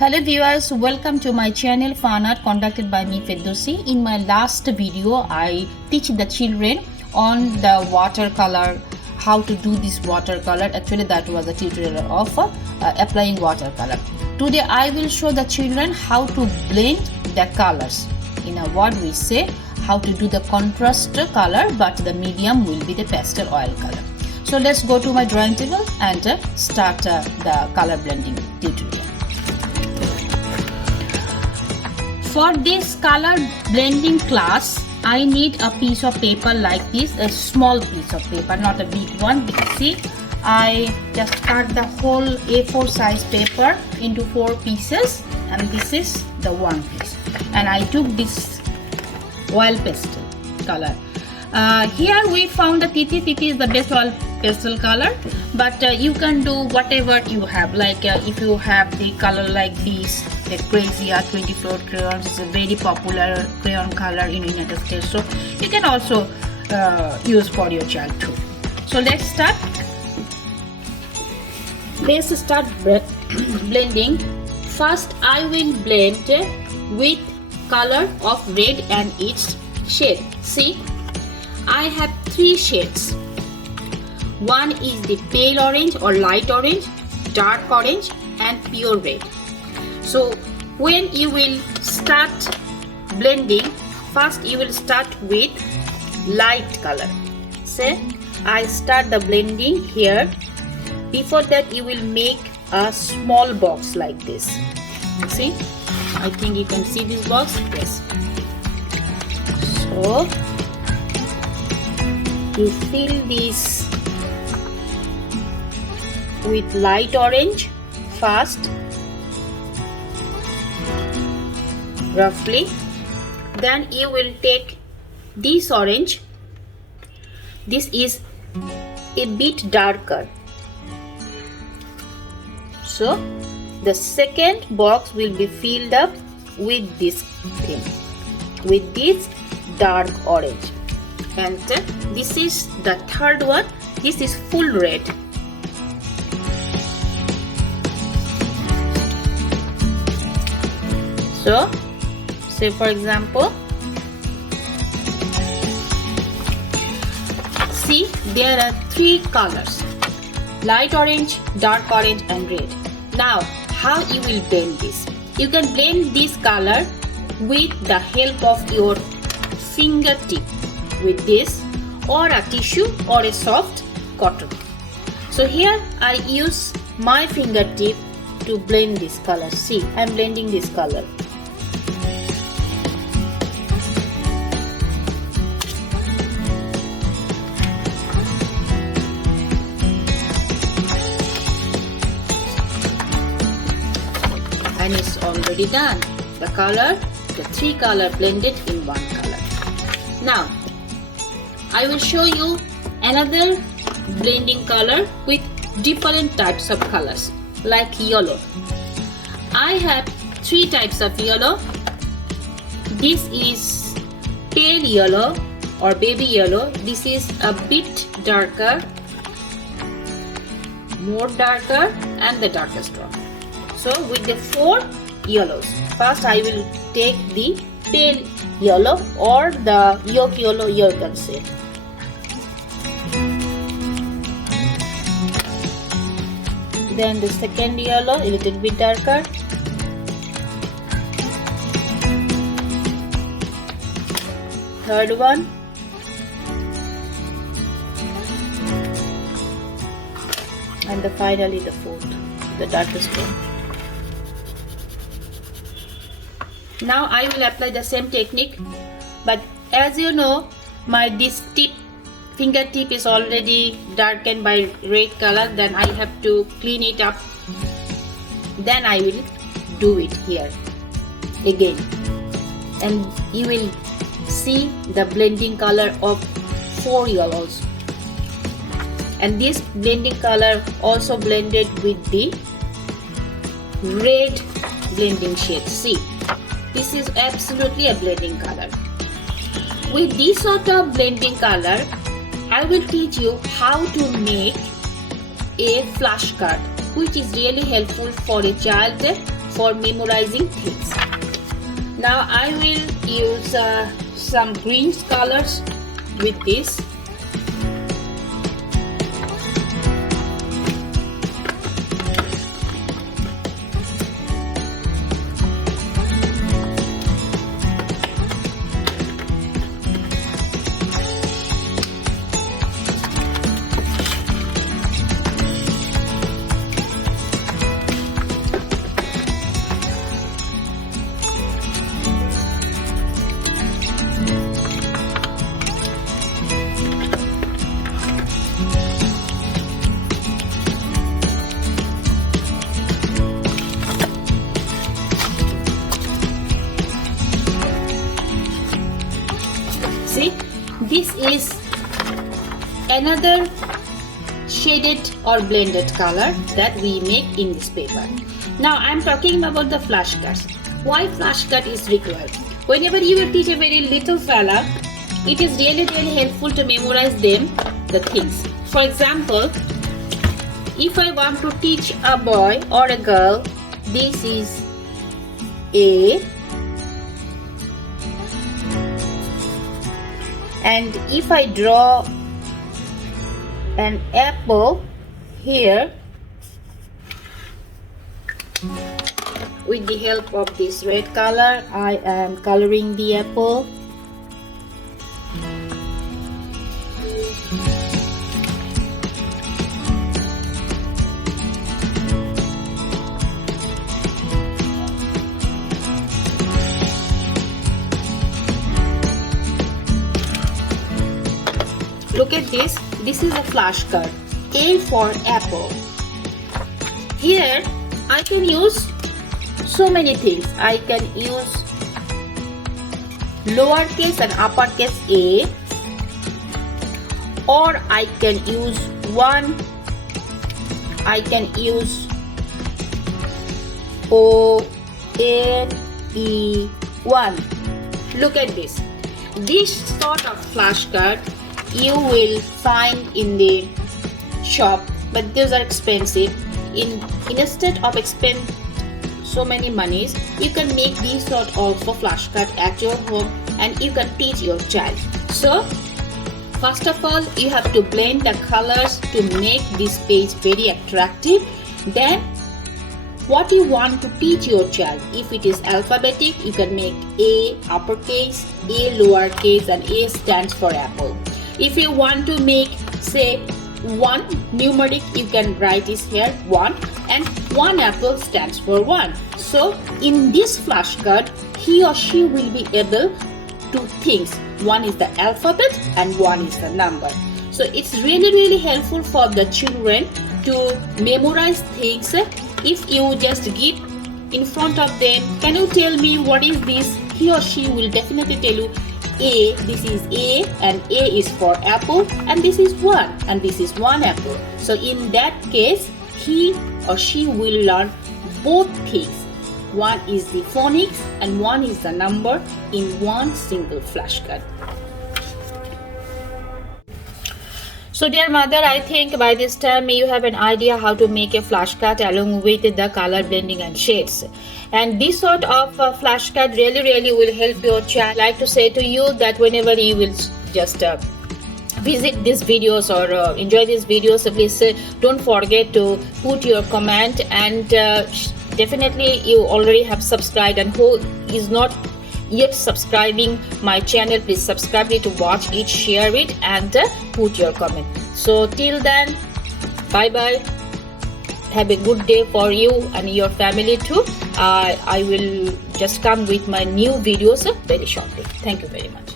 Hello viewers, welcome to my channel Fun Art conducted by me Firdausi. In my last video, I teach the children on the watercolor, how to do this watercolor. Actually, that was a tutorial of applying watercolor. Today, I will show the children how to blend the colors. In a word, we say how to do the contrast color, but the medium will be the pastel oil color. So let's go to my drawing table and start the color blending tutorial. For this color blending class, I need a piece of paper like this, a small piece of paper, not a big one. Because see, I just cut the whole A4 size paper into 4 pieces, and this is the one piece. And I took this oil pastel color. Here we found the Titi. Titi is the best oil pastel color, but you can do whatever you have. Like if you have the color like this, the Crazy Art 24 crayons is a very popular crayon color in United States, so you can also use for your child too. So let's start. Let's start blending. First, I will blend with color of red and its shade. See, I have 3 shades. One is the pale orange or light orange, dark orange, and pure red. So when you will start blending, first you will start with light color. Say I start the blending here. Before that, you will make a small box like this. See, I think you can see this box. Yes. So you fill this with light orange first, roughly. Then you will take this orange. This is a bit darker. So the second box will be filled up with this thing, with this dark orange. And this is the third one. This is full red. So say for example, see, there are 3 colors: light orange, dark orange, and red. Now how you will blend this? You can blend this color with the help of your fingertip, with this, or a tissue, or a soft cotton. So here I use my fingertip to blend this color. See, I am blending this color. And it's already done. The color, the 3 color blended in 1 color. Now I will show you another blending color with different types of colors, like yellow. I have 3 types of yellow. This is pale yellow or baby yellow. This is a bit darker, more darker, and the darkest one. So with the 4 yellows, first I will take the pale yellow or the yolk yellow, you can say. Then the second yellow, a little bit darker. Third one. And finally the 4th, the darkest one. Now I will apply the same technique, but as you know, this fingertip is already darkened by red color. Then I have to clean it up. Then I will do it here again, and you will see the blending color of 4 yellows. And this blending color also blended with the red blending shade. See, this is absolutely a blending color. With this sort of blending color, I will teach you how to make a flashcard, which is really helpful for a child for memorizing things. Now I will use some green colors with this. See, this is another shaded or blended color that we make in this paper. Now I am talking about the flashcards. Why flashcard is required? Whenever you will teach a very little fella, it is really helpful to memorize them the things. For example, if I want to teach a boy or a girl, this is A. And if I draw an apple here with the help of this red color, I am coloring the apple. Look at this. This is a flashcard. A for apple. Here I can use so many things. I can use lowercase and uppercase A, or I can use 1. I can use O-N-E-1. Look at this. This sort of flashcard you will find in the shop, but those are expensive. Instead of spend so many monies, you can make these sort of flashcard at your home and you can teach your child. So first of all, you have to blend the colors to make this page very attractive. Then what you want to teach your child. If it is alphabetic, you can make A uppercase, A lowercase, and A stands for apple. If you want to make, say, 1 numeric, you can write this here 1, and 1 apple stands for 1. So in this flashcard, he or she will be able to think. 1 is the alphabet and 1 is the number. So it's really helpful for the children to memorize things. If you just give in front of them, can you tell me what is this? He or she will definitely tell you A, this is A, and A is for apple, and this is 1, and this is 1 apple. So in that case, he or she will learn both things. One is the phonics and one is the number in one single flashcard. So dear mother, I think by this time you have an idea how to make a flashcard along with the color blending and shades. And this sort of flashcard really will help your child. I like to say to you that whenever you will just visit these videos or enjoy these videos, please don't forget to put your comment, and definitely you already have subscribed, and who is not yet subscribing my channel, please subscribe it to watch it, share it, and put your comment. So till then, bye bye. Have a good day for you and your family too. I will just come with my new videos very shortly. Thank you very much.